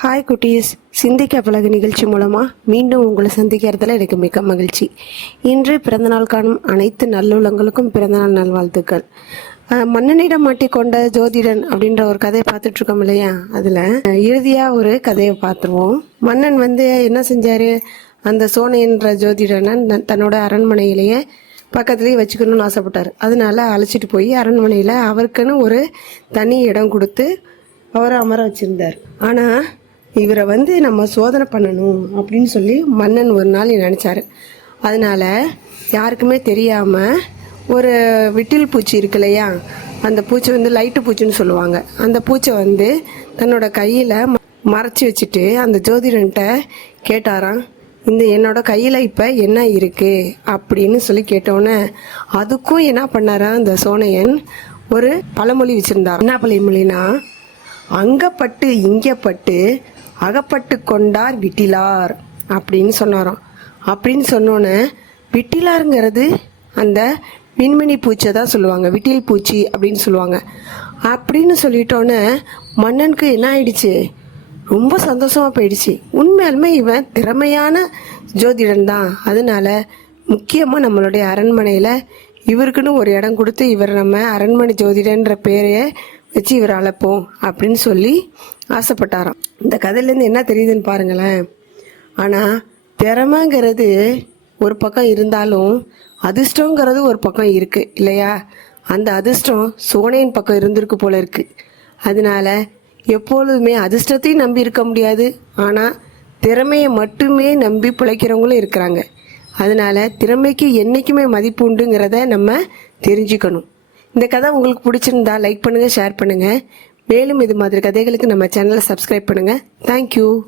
Hi குட்டீஸ். சிந்திக்க பழகு நிகழ்ச்சி மூலமாக மீண்டும் உங்களை சந்திக்கிறதுல எனக்கு மிக்க மகிழ்ச்சி. இன்று பிறந்தநாள் காணும் அனைத்து நல்லுள்ளங்களுக்கும் பிறந்தநாள் நல்வாழ்த்துக்கள். மன்னனிடம் மாட்டிக்கொண்ட ஜோதிடன் அப்படின்ற ஒரு கதையை பார்த்துட்டு இருக்கோம் இல்லையா? அதில் இறுதியாக ஒரு கதையை பார்த்துருவோம். மன்னன் வந்து என்ன செஞ்சார்? அந்த சோனைன்ற ஜோதிடனை தன்னோட அரண்மனையிலேயே பக்கத்துலேயே வச்சுக்கணும்னு ஆசைப்பட்டார். அதனால அழைச்சிட்டு போய் அரண்மனையில் அவருக்குன்னு ஒரு தனி இடம் கொடுத்து அவரை அமர வச்சுருந்தார். ஆனால் இவரை வந்து நம்ம சோதனை பண்ணணும் அப்படின்னு சொல்லி மன்னன் ஒரு நாள் நினச்சாரு. அதனால் யாருக்குமே தெரியாமல் ஒரு விட்டில் பூச்சி இருக்கு இல்லையா? அந்த பூச்சி வந்து லைட்டு பூச்சின்னு சொல்லுவாங்க. அந்த பூச்சை வந்து தன்னோட கையில் மறைச்சி வச்சுட்டு அந்த ஜோதிடன்ட்ட கேட்டாராம் இந்த என்னோட கையில் இப்போ என்ன இருக்குது அப்படின்னு சொல்லி கேட்டோன்னே அதுக்கும் என்ன பண்ணாரா அந்த சோனையன்? ஒரு பழமொழி வச்சுருந்தார். என்ன பழமொழினா அங்கப்பட்டு இங்கப்பட்டு அகப்பட்டு கொண்டார் விட்டிலார் அப்படின்னு சொன்னாராம். அப்படின்னு சொன்னோன்னே விட்டிலாருங்கிறது அந்த மின்மினி பூச்சை தான் சொல்லுவாங்க. விட்டில் பூச்சி அப்படின்னு சொல்லுவாங்க. அப்படின்னு சொல்லிட்டோன்னே மன்னனுக்கு என்ன ஆயிடுச்சு? ரொம்ப சந்தோஷமாக போயிடுச்சு. உண்மையாலுமே இவன் திறமையான ஜோதிடன் தான் அதனால முக்கியமாக நம்மளுடைய அரண்மனையில் இவருக்குன்னு ஒரு இடம் கொடுத்து இவர் நம்ம அரண்மனை ஜோதிடன்ற பேரையே வச்சு இவர் அழைப்போம் அப்படின்னு சொல்லி ஆசைப்பட்டாராம். இந்த கதையிலேருந்து என்ன தெரியுதுன்னு பாருங்களேன். ஆனால் திறமைங்கிறது ஒரு பக்கம் இருந்தாலும் அதிர்ஷ்டங்கிறது ஒரு பக்கம் இருக்குது இல்லையா? அந்த அதிர்ஷ்டம் சோனையின் பக்கம் இருந்திருக்கு போல இருக்குது அதனால எப்பொழுதுமே அதிர்ஷ்டத்தையும் நம்பி இருக்க முடியாது. ஆனால் திறமையை மட்டுமே நம்பி பிழைக்கிறவங்களும் இருக்கிறாங்க. அதனால திறமைக்கு என்றைக்குமே மதிப்பு உண்டுங்கிறத நம்ம தெரிஞ்சுக்கணும். இந்த கதை உங்களுக்கு பிடிச்சிருந்தா லைக் பண்ணுங்கள் ஷேர் பண்ணுங்கள் மேலும் இது மாதிரி கதைகளுக்கு நம்ம சேனலை சப்ஸ்கிரைப் பண்ணுங்கள் தேங்க்யூ